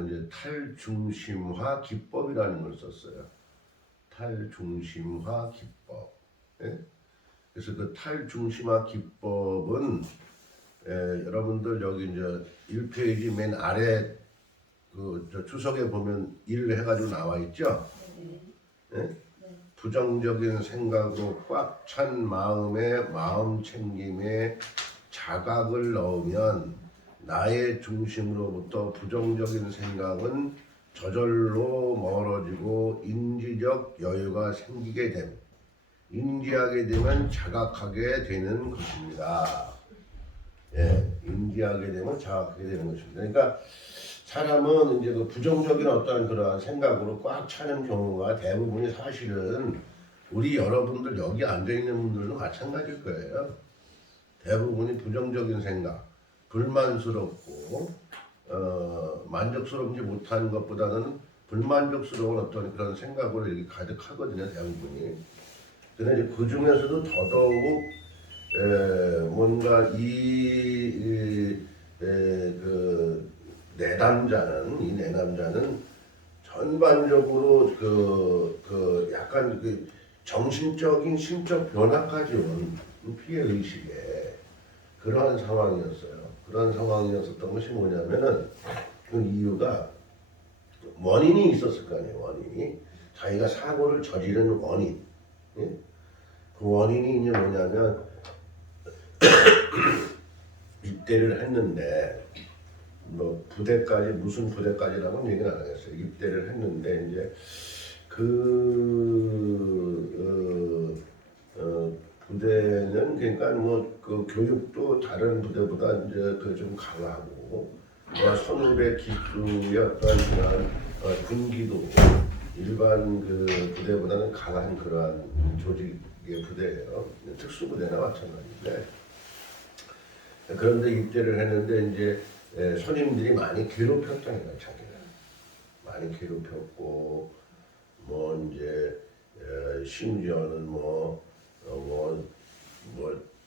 이제 탈중심화 기법이라는 걸 썼어요. 탈중심화 기법. 예? 그래서 그 탈중심화 기법은 여러분들 여기 이제 1페이지 맨 아래 저 주석에 보면 1 해가지고 나와 있죠. 예? 부정적인 생각으로 꽉 찬 마음에 마음 챙김에 자각을 넣으면 나의 중심으로부터 부정적인 생각은 저절로 멀어지고 인지적 여유가 생기게 됨. 인지하게 되면 자각하게 되는 것입니다. 예, 인지하게 되면 자각하게 되는 것입니다. 그러니까 사람은 이제 그 부정적인 어떤 그러한 생각으로 꽉 차는 경우가 대부분이 사실은 우리 여러분들 여기 앉아 있는 분들도 마찬가지일 거예요. 대부분이 부정적인 생각, 불만스럽고 만족스럽지 못한 것보다는 불만족스러운 어떤 그런 생각으로 이렇게 가득하거든요, 대부분이. 근데 이제 그 중에서도 더더욱 뭔가 그 내담자는 전반적으로 약간 그 정신적인 심적 변화까지 온 피해 의식에 그러한 상황이었어요. 그런 상황이었었던 것이 뭐냐면은 그 이유가 원인이 있었을 거 아니에요. 원인이 자기가 사고를 저지른 원인. 예? 그 원인이 이제 뭐냐면 입대를 했는데 뭐 부대까지 무슨 부대까지라고는 얘기는 안 하겠어요. 입대를 했는데 이제 부대는 그러니까 뭐 그 교육도 다른 부대보다 이제 그 좀 강하고 선후배 기수의 어떤 그런 군기도 일반 그 부대보다는 강한 그러한 조직의 부대예요. 특수부대나 마찬가지인데 그런데 입대를 했는데 이제 선임들이 많이 괴롭혔다는 거야. 자기를 많이 괴롭혔고 뭐 이제 심지어는 뭐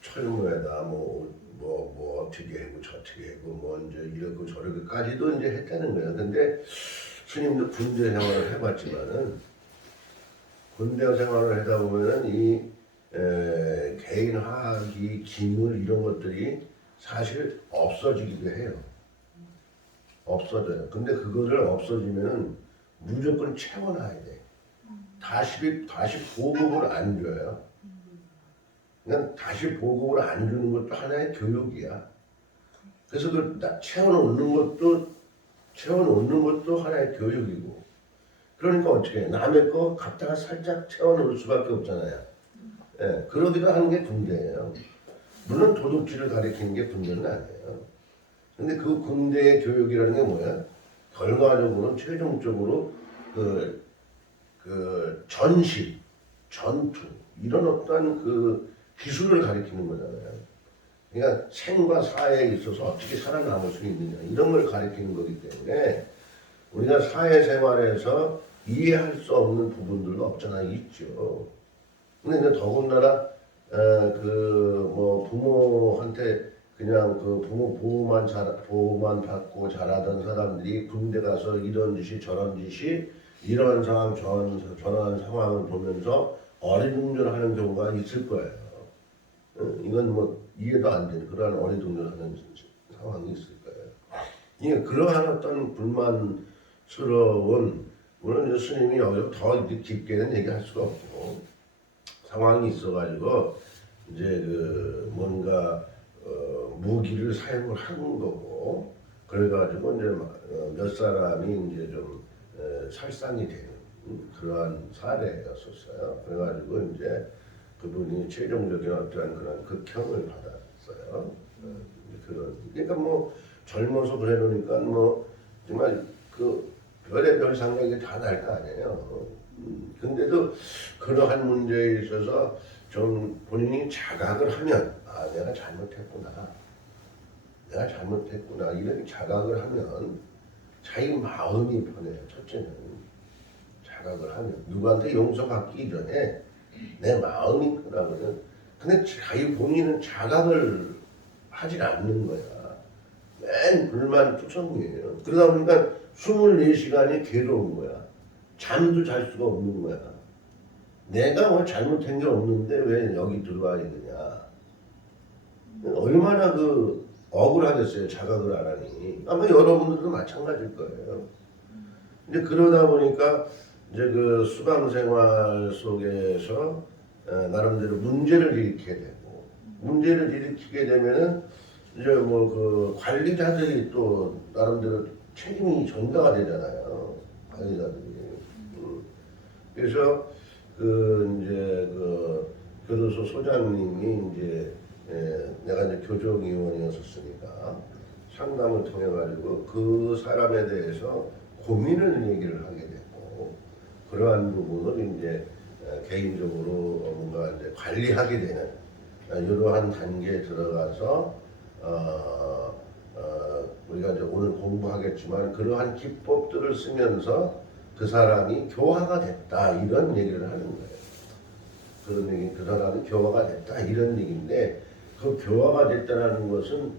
철무에다 뭐 어떻게 하고 저떻게 하고 뭐 이제 이러고 저러고까지도 이제 했다는 거예요. 근데 스님도 군대 생활을 해봤지만은 군대 생활을 하다 보면은 이 개인 학위, 기물 이런 것들이 사실 없어지기도 해요. 없어져요. 근데 그거를 없어지면은 무조건 채워놔야 돼. 다시 보급을 안 줘요. 그냥 다시 보급을 안 주는 것도 하나의 교육이야. 그래서 그 채워놓는 것도 하나의 교육이고. 그러니까 어떻게 해? 남의 거 갖다가 살짝 채워놓을 수밖에 없잖아요. 예, 그러기도 하는 게 군대예요. 물론 도둑질을 가리키는 게 군대는 아니에요. 근데 그 군대의 교육이라는 게 뭐야? 결과적으로는 최종적으로 전시, 전투 이런 어떤 그 기술을 가리키는 거잖아요. 그러니까 생과 사에 있어서 어떻게 살아남을 수 있느냐 이런 걸 가리키는 거기 때문에 우리가 사회생활에서 이해할 수 없는 부분들도 없잖아 있죠. 근데 이제 더군다나 부모한테 그냥 그 부모 보호만 받고 자라던 사람들이 군대 가서 이런 짓이 저런 짓이 이런 상황 저런 상황을 보면서 어리둥절하는 경우가 있을 거예요. 이건 뭐 이해도 안 되는 그러한 어리둥절하는 상황이 있을 거예요. 이게 그러한 어떤 불만스러운 물론 이제 스님이 여기서 더 깊게는 얘기할 수가 없고 상황이 있어가지고 이제 뭔가 무기를 사용을 한 거고 그래가지고 이제 몇 사람이 이제 좀 살상이 되는 그러한 사례였었어요. 그래가지고 이제 그분이 최종적인 어떠한 그런 극형을 받았어요. 그러니까 뭐 젊어서 그래 놓으니까 뭐 정말 그 별의별 생각이 다 날 거 아니에요. 근데도 그러한 문제에 있어서 좀 본인이 자각을 하면 내가 잘못했구나 이렇게 자각을 하면 자기 마음이 편해요. 첫째는 자각을 하면 누구한테 용서받기 이전에 내 마음이 편하거든. 근데 자기 본인은 자각을 하질 않는 거야. 맨 불만 투성이에요. 그러다 보니까 24시간이 괴로운 거야. 잠도 잘 수가 없는 거야. 내가 뭐 잘못한 게 없는데 왜 여기 들어와야 되냐. 얼마나 그 억울하겠어요. 자각을 안 하니. 아마 여러분들도 마찬가지일 거예요. 근데 그러다 보니까 이제 그 수강 생활 속에서 나름대로 문제를 일으키게 되고, 문제를 일으키게 되면은 이제 뭐 그 관리자들이 또 나름대로 책임이 전가가 되잖아요. 관리자들이. 그래서 그 이제 그 교도소 소장님이 이제 내가 이제 교정위원이었었으니까 상담을 통해 가지고 그 사람에 대해서 고민을 얘기를 하게 되고, 그러한 부분을 이제 개인적으로 뭔가 이제 관리하게 되는 이러한 단계에 들어가서 우리가 이제 오늘 공부하겠지만 그러한 기법들을 쓰면서 그 사람이 교화가 됐다 이런 얘기를 하는 거예요. 그런 얘기, 그 사람이 교화가 됐다 이런 얘기인데, 그 교화가 됐다는 것은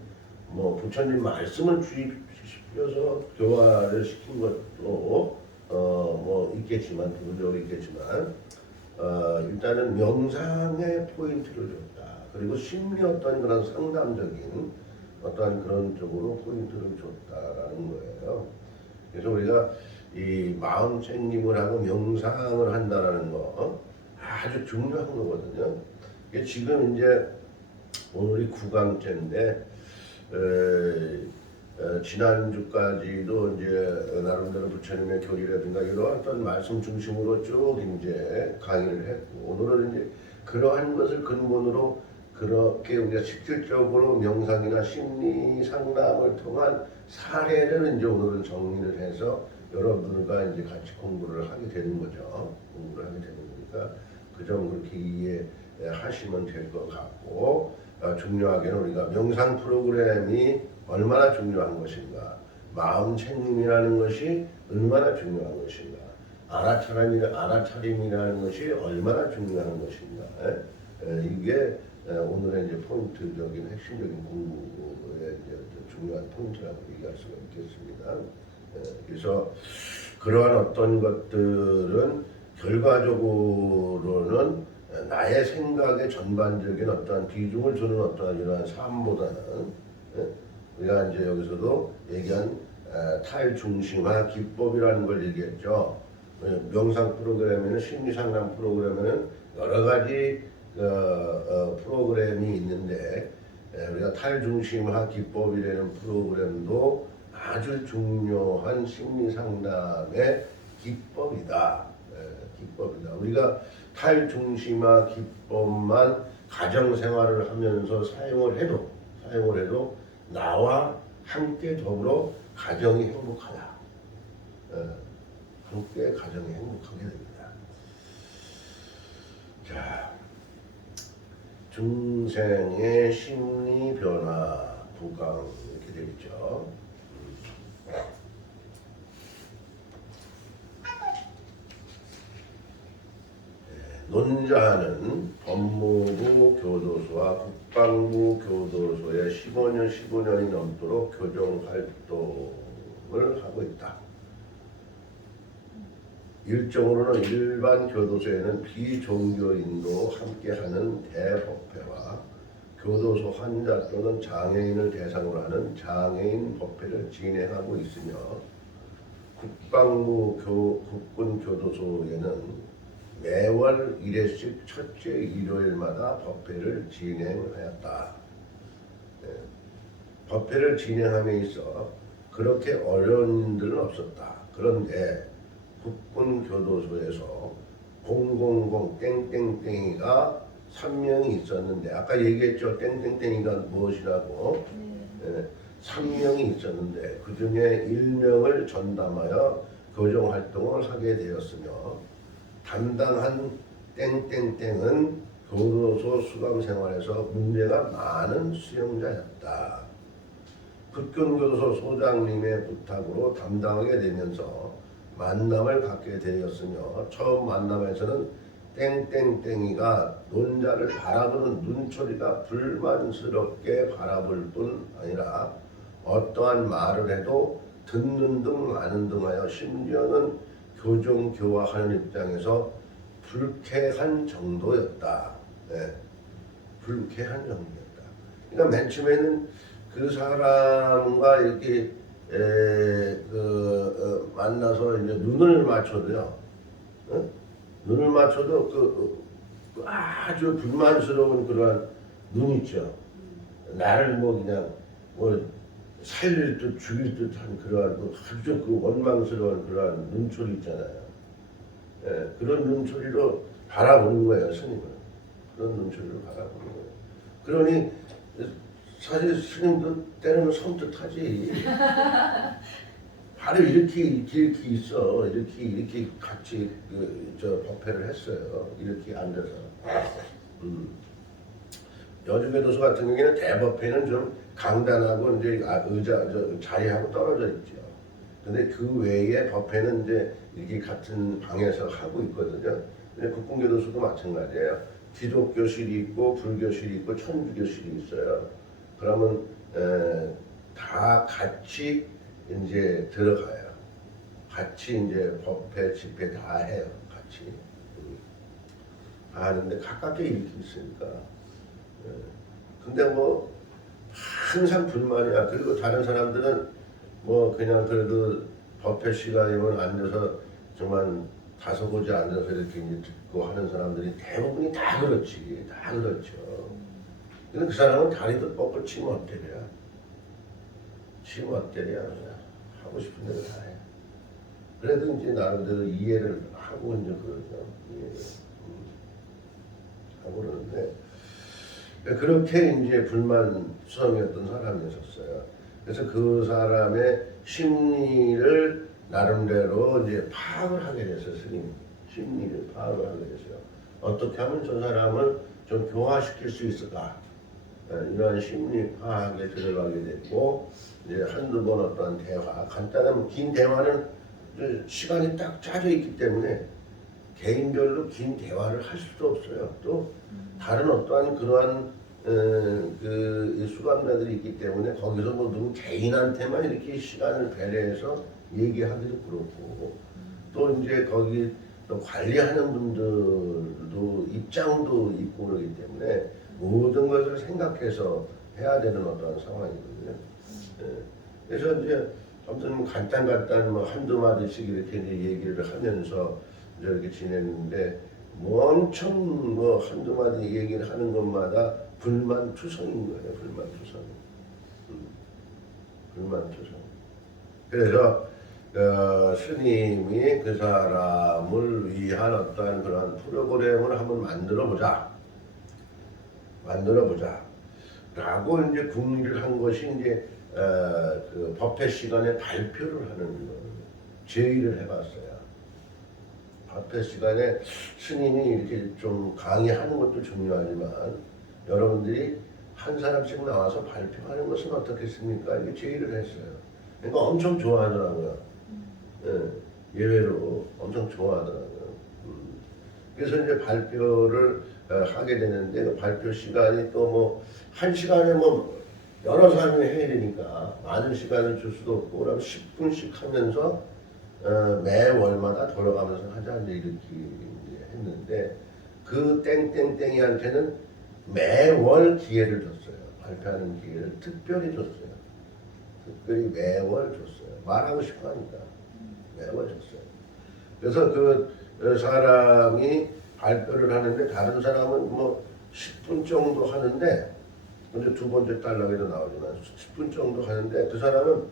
뭐 부처님 말씀을 주입시켜서 교화를 시킨 것도 뭐 있겠지만, 부분적으로 있겠지만 일단은 명상의 포인트를 줬다. 그리고 심리 어떤 그런 상담적인 어떤 그런 쪽으로 포인트를 줬다라는 거예요. 그래서 우리가 이 마음 챙김을 하고 명상을 한다라는 거 아주 중요한 거거든요. 이게 지금 이제 오늘이 9강째인데 지난주까지도 이제 나름대로 부처님의 교리라든가 이런 어떤 말씀 중심으로 쭉 이제 강의를 했고, 오늘은 이제 그러한 것을 근본으로 그렇게 우리가 실질적으로 명상이나 심리 상담을 통한 사례를 이제 오늘은 정리를 해서 여러분들과 이제 같이 공부를 하게 되는 거죠. 공부를 하게 되는 거니까 그 점 그렇게 이해하시면 될 것 같고, 중요하게는 우리가 명상 프로그램이 얼마나 중요한 것인가, 마음 챙김이라는 것이 얼마나 중요한 것인가, 알아차림이라는 것이 얼마나 중요한 것인가, 이게 오늘의 이제 포인트적인 핵심적인 공부의 이제 중요한 포인트라고 얘기할 수가 있겠습니다. 그래서 그러한 어떤 것들은 결과적으로는 나의 생각의 전반적인 어떠한 비중을 두는 어떠한 이러한 삶보다는 우리가 이제 여기서도 얘기한 탈중심화 기법이라는 걸 얘기했죠. 명상 프로그램에는, 심리 상담 프로그램에는 여러 가지 프로그램이 있는데, 우리가 탈중심화 기법이라는 프로그램도 아주 중요한 심리 상담의 기법이다. 기법이다. 우리가 탈중심화 기법만 가정 생활을 하면서 사용을 해도 나와 함께 더불어 가정이 행복하다. 함께 가정이 행복하게 됩니다. 자, 중생의 심리 변화 부강 이렇게 되어 있죠. 논자는 법무부 교도소와 국방부 교도소에 15년이 넘도록 교정 활동을 하고 있다. 일정으로는 일반 교도소에는 비종교인도 함께하는 대법회와 교도소 환자 또는 장애인을 대상으로 하는 장애인 법회를 진행하고 있으며, 국방부 국군교도소에는 매월 1회씩 첫째 일요일마다 법회를 진행하였다. 법회를 진행함에 있어 그렇게 어려운 일들은 없었다. 그런데 국군교도소에서 000 땡땡땡이가 3명이 있었는데, 아까 얘기했죠. 땡땡땡이가 무엇이라고. 3명이 있었는데 그 중에 1명을 전담하여 교정활동을 하게 되었으며, 담당한 땡땡땡은 교도소 수감생활에서 문제가 많은 수용자였다. 국군교도소 소장님의 부탁으로 담당하게 되면서 만남을 갖게 되었으며, 처음 만남에서는 땡땡땡이가 논자를 바라보는 눈초리가 불만스럽게 바라볼 뿐 아니라 어떠한 말을 해도 듣는 등 아는 등하여 심지어는 교정 교화하는 입장에서 불쾌한 정도였다. 예, 불쾌한 정도였다. 그러니까 맨 처음에는 그 사람과 이렇게 만나서 이제 눈을 맞춰도요. 어? 눈을 맞춰도 그 아주 불만스러운 그러한 눈 있죠. 나를 뭐 그냥 뭐 살릴 듯 죽일 듯한 그러한 아주 그 원망스러운 그러한 눈초리 있잖아요. 예, 그런 눈초리로 바라보는 거예요, 스님은. 그런 눈초리로 바라보는 거예요. 그러니 사실 스님도 때로는 섬뜩하지. 바로 이렇게 있어. 이렇게 같이 저 법회를 했어요. 이렇게 앉아서. 여주교도소 같은 경우에는 대법회는 좀 강단하고 이제 의자 자리하고 떨어져 있죠. 근데 그 외에 법회는 이제 이렇게 같은 방에서 하고 있거든요. 근데 국군교도소도 마찬가지예요. 기독교실이 있고 불교실이 있고 천주교실이 있어요. 그러면 다 같이 이제 들어가요. 같이 이제 법회 집회 다 해요. 같이 다 하는데 가깝게 이렇게 있으니까. 근데 뭐 항상 불만이야. 그리고 다른 사람들은 뭐 그냥 그래도 법회 시간이면 앉아서 정말 다소곳이 앉아서 이렇게 이제 듣고 하는 사람들이 대부분이 다 그렇지. 다 그렇죠. 근데 그 사람은 다리도 뻗고 치면 엎드려. 치면 엎드려. 하고 싶은 대로 다 해. 그래도 이제 나름대로 이해를 하고 이제 그러죠. 이해를 하고 그러는데 그렇게 이제 불만성이었던 사람이었어요. 그래서 그 사람의 심리를 나름대로 이제 파악을 하게 됐어요. 스님 심리를 파악을 하게 됐어요. 어떻게 하면 저 사람을 좀 교화시킬 수 있을까? 이러한 심리 파악에 들어가게 됐고 이제 한두 번 어떤 대화, 간단한 긴 대화는 시간이 딱 짜져 있기 때문에 개인별로 긴 대화를 할 수도 없어요. 또 다른 어떠한 그러한 그 수감자들이 있기 때문에 거기서 뭐 누구 개인한테만 이렇게 시간을 배려해서 얘기하기도 그렇고 또 이제 거기 또 관리하는 분들도 입장도 있고 그러기 때문에 모든 것을 생각해서 해야 되는 어떤 상황이거든요. 그래서 이제 아무튼 간단 뭐 한두 마디씩 이렇게 이제 얘기를 하면서 이제 이렇게 지냈는데 뭐 엄청 뭐 한두 마디 얘기를 하는 것마다 불만투성인 거예요. 불만투성. 불만투성. 그래서 스님이 그 사람을 위한 어떠한 그런 프로그램을 한번 만들어 보자. 라고 이제 궁리를 한 것이 이제 그 법회 시간에 발표를 하는 거예요. 제의를 해봤어요. 법회 시간에 스님이 이렇게 좀 강의하는 것도 중요하지만 여러분들이 한 사람씩 나와서 발표하는 것은 어떻겠습니까? 이렇게 제의를 했어요. 그러니까 엄청 좋아하더라고요. 예외로 엄청 좋아하더라고요. 그래서 이제 발표를 하게 되는데 그 발표 시간이 또 뭐 한 시간에 뭐 여러 사람이 해야 되니까 많은 시간을 줄 수도 없고 그럼 10분씩 하면서 매월마다 돌아가면서 하자 이렇게 했는데 그 땡땡땡이한테는 매월 기회를 줬어요. 발표하는 기회를 특별히 줬어요. 특별히 매월 줬어요. 말하고 싶어 하니까 매월 줬어요. 그래서 그 사람이 발표를 하는데 다른 사람은 뭐 10분 정도 하는데 근데 두 번째 단락에도 나오지만 10분 정도 하는데 그 사람은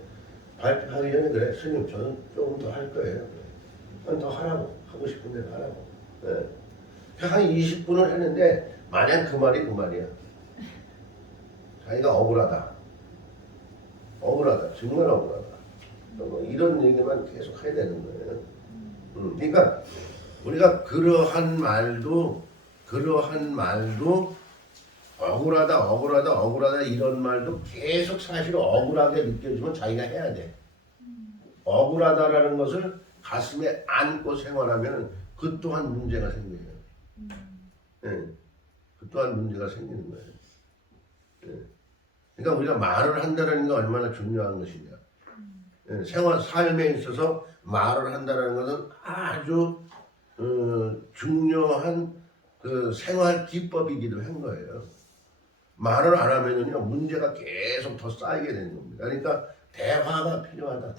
발표하기 전에 그래 스님 저는 조금 더 할 거예요. 더 하라고 하고 싶은 대로 하라고. 네. 한 20분을 했는데 마냥 그 말이 그 말이야. 자기가 억울하다. 정말 억울하다. 뭐 이런 얘기만 계속 해야 되는 거예요. 그러니까 우리가 그러한 말도 억울하다 이런 말도 계속 사실 억울하게 느껴지면 자기가 해야 돼. 억울하다라는 것을 가슴에 안고 생활하면 그 또한 문제가 생겨요. 네. 그 또한 문제가 생기는 거예요. 네. 그러니까 우리가 말을 한다는 게 얼마나 중요한 것이냐. 생활 삶에 있어서 말을 한다는 것은 아주 중요한 그 생활 기법이기도 한 거예요. 말을 안 하면은요 문제가 계속 더 쌓이게 되는 겁니다. 그러니까 대화가 필요하다.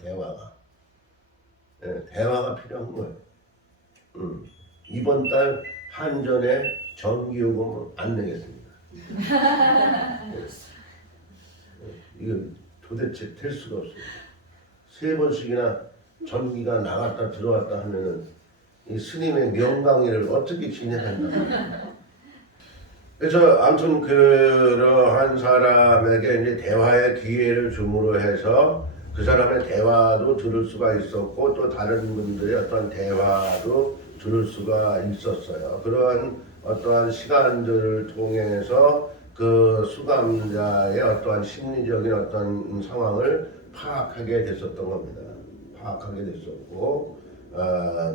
대화가 필요한 거예요. 이번 달 한전에 전기요금 안 내겠습니다. 이거 도대체 될 수가 없어요. 3번씩이나 전기가 나갔다 들어왔다 하면은 이 스님의 명강의를 어떻게 지내한다. 그래서 아무튼 그러한 사람에게 이제 대화의 기회를 줌으로 해서 그 사람의 대화도 들을 수가 있었고 또 다른 분들의 어떤 대화도 들을 수가 있었어요. 그러한 어떠한 시간들을 통해서 그 수감자의 어떠한 심리적인 어떤 상황을 파악하게 됐었던 겁니다. 파악하게 됐었고,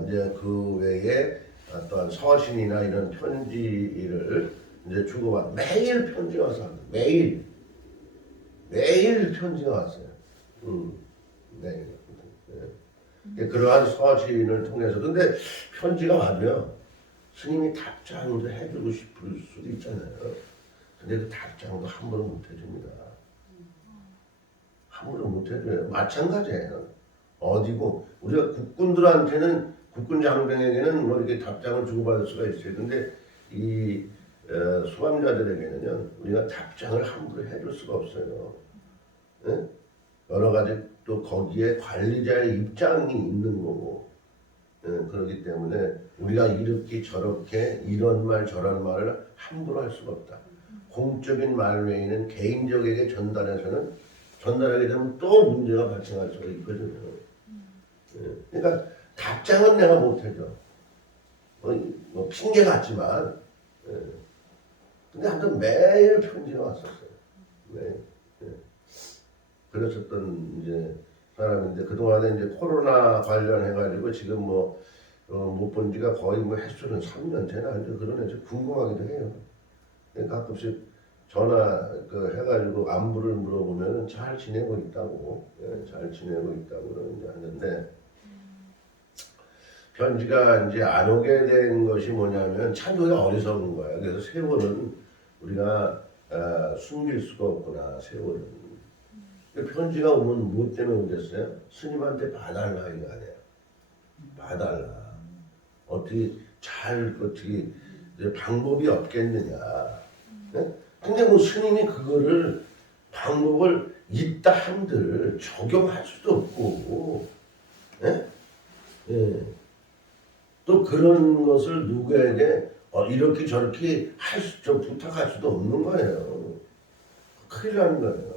이제 그 외에 어떠한 서신이나 이런 편지를 이제 주고받 매일 편지가 왔어요. 매일 편지가 왔어요. 매일. 네. 그러한 서신을 통해서 근데 편지가 와도요 스님이 답장도 해주고 싶을 수도 있잖아요. 근데 그 답장도 함부로 못 해줍니다. 함부로 못 해줘요. 마찬가지예요. 어디고 우리가 국군들한테는 국군 장병에게는 뭐 이렇게 답장을 주고받을 수가 있어요. 근데 이 수감자들에게는요 우리가 답장을 함부로 해줄 수가 없어요. 예? 여러 가지 또 거기에 관리자의 입장이 있는 거고 그렇기 때문에 우리가 이렇게 저렇게 이런 말 저런 말을 함부로 할 수가 없다. 공적인 말 외에는 개인적에게 전달하게 되면 또 문제가 발생할 수가 있거든요. 그러니까 답장은 내가 못해줘. 뭐 핑계 같지만 근데 아무튼 매일 편지가 왔었어요. 매일. 그랬었던 이제 사람인데 그동안에 이제 코로나 관련해가지고 지금 뭐 못 본 지가 거의 뭐 횟수는 3년째나 이제 그러네. 궁금하기도 해요. 가끔씩 전화 해가지고 안부를 물어보면 잘 지내고 있다고, 잘 지내고 있다고 하는데 편지가 이제 안 오게 된 것이 뭐냐면 참 우리가 어리석은 거야. 그래서 세월은 우리가 숨길 수가 없구나. 세월은. 편지가 오면 뭐 때문에 오겠어요? 스님한테 봐달라 이거 아니야. 봐달라. 어떻게 방법이 없겠느냐. 네? 근데 뭐 스님이 그거를 방법을 있다 한들 적용할 수도 없고, 네? 네. 또 그런 것을 누구에게 이렇게 저렇게 부탁할 수도 없는 거예요. 큰일 나는 거예요.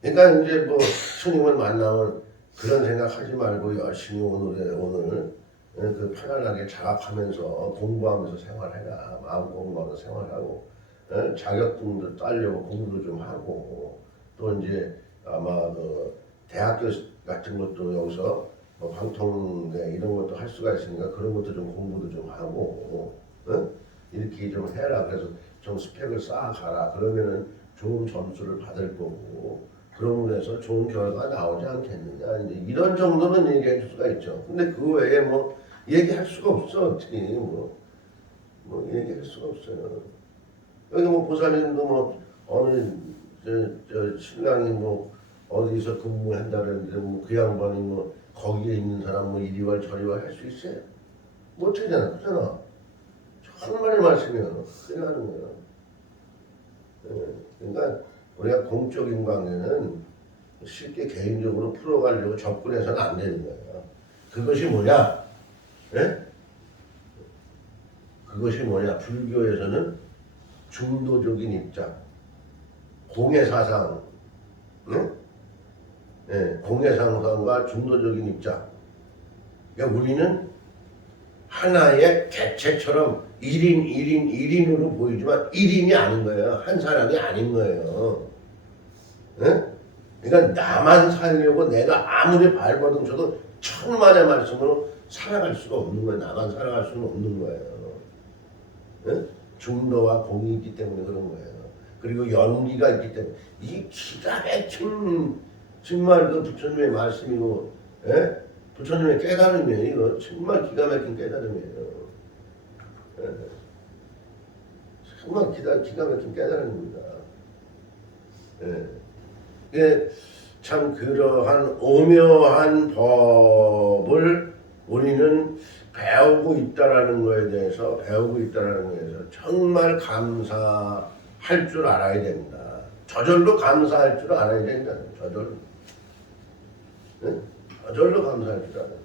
그러니까 이제 뭐 스님을 만나면 그런 생각하지 말고 열심히 오늘 그 편안하게 자각하면서 공부하면서 생활해라. 마음 공부하면서 생활하고 자격증도 따려고 공부도 좀 하고 또 이제 아마 그 대학교 같은 것도 여기서 뭐 방통대 이런 것도 할 수가 있으니까 그런 것도 좀 공부도 좀 하고 이렇게 좀 해라. 그래서 좀 스펙을 쌓아가라. 그러면은 좋은 점수를 받을 거고 그러면 해서 좋은 결과가 나오지 않겠느냐. 이제 이런 정도는 얘기해 줄 수가 있죠. 근데 그 외에 뭐 얘기할 수가 없어. 어떻게 뭐 얘기할 수가 없어요. 여기 뭐 보살님도 뭐 어느 신랑이 뭐 어디서 근무한다는데 뭐 그 양반이 뭐 거기에 있는 사람 뭐 이리와 저리와 할 수 있어요? 못하잖아. 그렇잖아. 하나님의 말씀이요. 큰일 나는 거예요. 그러니까 우리가 공적인 관계는 쉽게 개인적으로 풀어가려고 접근해서는 안 되는 거예요. 그것이 뭐냐? 예? 그것이 뭐냐? 불교에서는 중도적인 입장, 공예사상, 공예상상과 중도적인 입장. 그러니까 우리는 하나의 객체처럼 1인으로 보이지만 1인이 아닌 거예요. 한 사람이 아닌 거예요. 그러니까 나만 살려고 내가 아무리 발버둥 쳐도 천만의 말씀으로 살아갈 수가 없는 거예요. 나만 살아갈 수는 없는 거예요. 중도와 공이 있기 때문에 그런 거예요. 그리고 연기가 있기 때문에 이 기가 막힌 정말 그 부처님의 말씀이고, 예? 부처님의 깨달음이에요. 이거 정말 기가 막힌 깨달음이에요. 예. 정말 기가 막힌 깨달음입니다. 예. 이게 참 그러한 오묘한 법을 우리는 배우고 있다라는 거에 대해서 정말 감사할 줄 알아야 됩니다. 저절로 감사할 줄 알아야 된다. 저절로. 네? 저절로 감사할 줄 알아야.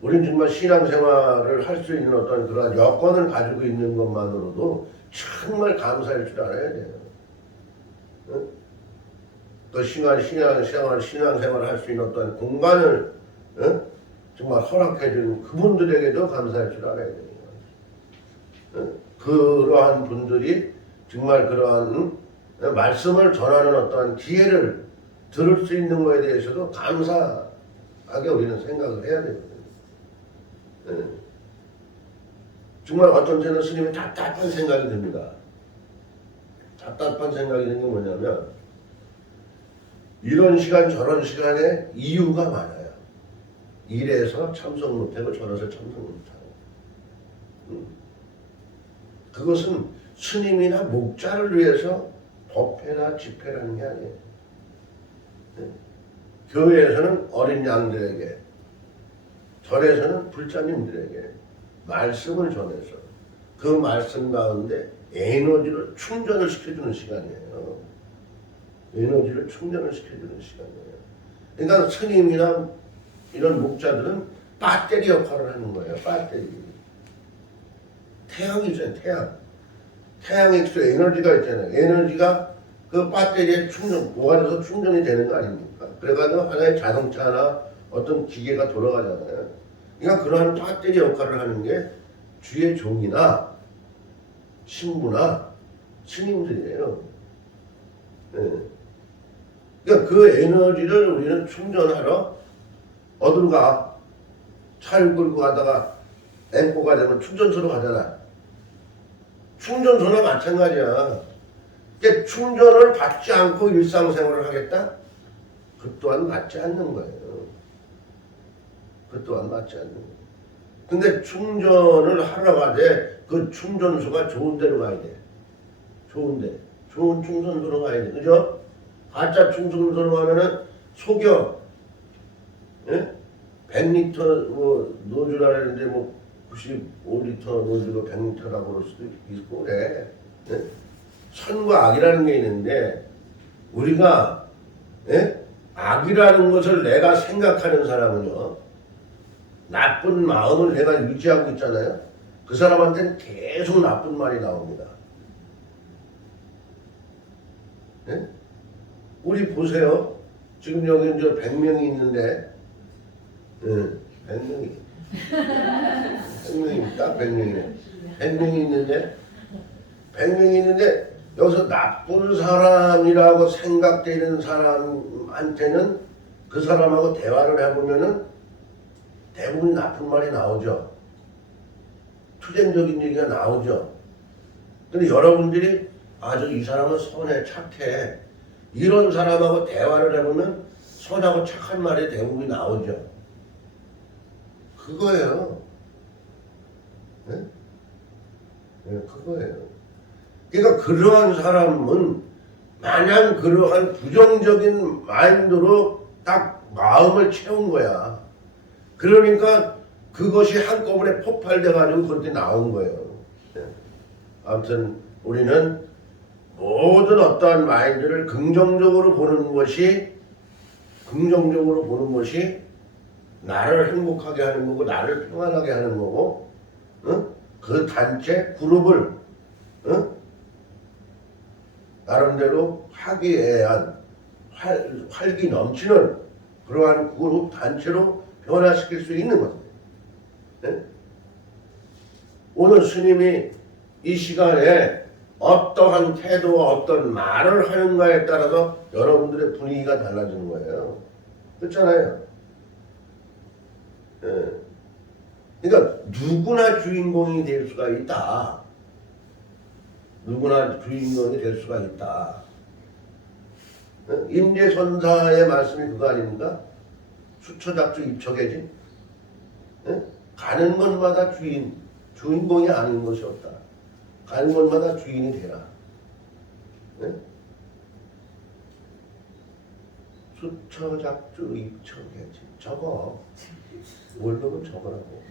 우리는 정말 신앙생활을 할 수 있는 어떤 그러한 여건을 가지고 있는 것만으로도 정말 감사할 줄 알아야 돼요. 네? 또 신앙생활을 할 수 있는 어떤 공간을 정말 허락해준 그분들에게도 감사할 줄 알아야 돼요. 그러한 분들이 정말 그러한 말씀을 전하는 어떤 기회를 들을 수 있는 것에 대해서도 감사하게 우리는 생각을 해야 되거든요. 정말 어떤 때는 스님이 답답한 생각이 듭니다. 답답한 생각이 드는 게 뭐냐면 이런 시간 저런 시간에 이유가 많아요. 이래서 참석 못하고 저래서 참석 못하고. 그것은 스님이나 목자를 위해서 법회나 집회라는 게 아니에요. 교회에서는 어린 양들에게, 절에서는 불자님들에게 말씀을 전해서 그 말씀 가운데 에너지를 충전을 시켜주는 시간이에요. 에너지를 충전을 시켜주는 시간이에요. 그러니까 스님이나 이런 목자들은 배터리 역할을 하는 거예요. 배터리. 태양이 있잖아요. 태양에 에너지가 있잖아요. 에너지가 그 배터리에 모아져서 충전이 되는 거 아닙니까? 그래가지고 하나의 자동차나 어떤 기계가 돌아가잖아요. 그러니까 그러한 배터리 역할을 하는 게 주의 종이나 신부나 스님들이에요. 네. 그러니까 그 에너지를 우리는 충전하러 어디로 가? 차를 끌고 가다가 앵꼬가 되면 충전소로 가잖아. 충전소나 마찬가지야. 그러니까 충전을 받지 않고 일상생활을 하겠다? 그 또한 맞지 않는 거예요. 그 또한 맞지 않는 거예요. 근데 충전을 하러 가되 그 충전소가 좋은 데로 가야 돼. 좋은 데. 좋은 충전소로 가야 돼. 그죠? 가짜 충전소로 가면은 속여. 예? 100리터 뭐 노주라 했는데 뭐 95리터 노주로 100리터라고 그럴 수도 있고 그래. 예? 선과 악이라는 게 있는데 우리가 악이라는 것을 내가 생각하는 사람은요 나쁜 마음을 내가 유지하고 있잖아요. 그 사람한테는 계속 나쁜 말이 나옵니다. 예? 우리 보세요. 지금 여기 이제 100명이 있는데 100명이 100명이 딱 100명이네. 100명이 있는데 여기서 나쁜 사람이라고 생각되는 사람한테는 그 사람하고 대화를 해보면은 대부분 나쁜 말이 나오죠. 투쟁적인 얘기가 나오죠. 근데 여러분들이 이 사람은 선해 착해 이런 사람하고 대화를 해보면 선하고 착한 말이 대부분 나오죠. 그거예요. 네? 네, 그거예요. 그러니까 그러한 사람은 마냥 그러한 부정적인 마인드로 딱 마음을 채운 거야. 그러니까 그것이 한꺼번에 폭발돼가지고 그렇게 나온 거예요. 네. 아무튼 우리는 모든 어떠한 마인드를 긍정적으로 보는 것이 나를 행복하게 하는 거고 나를 평안하게 하는 거고 그 단체 그룹을 나름대로 화기애애한 활기 넘치는 그러한 그룹 단체로 변화시킬 수 있는 겁니다. 네? 오늘 스님이 이 시간에 어떠한 태도와 어떤 말을 하는가에 따라서 여러분들의 분위기가 달라지는 거예요. 그렇잖아요. 네. 그러니까 누구나 주인공이 될 수가 있다. 누구나 주인공이 될 수가 있다. 어? 임재선사의 말씀이 그거 아닙니까? 수처작주 입처계지. 어? 가는 곳마다 주인공이 아닌 것이 없다. 가는 곳마다 주인이 되라. 어? 수처작주 입처계지. 적어. 모르면 적으라고.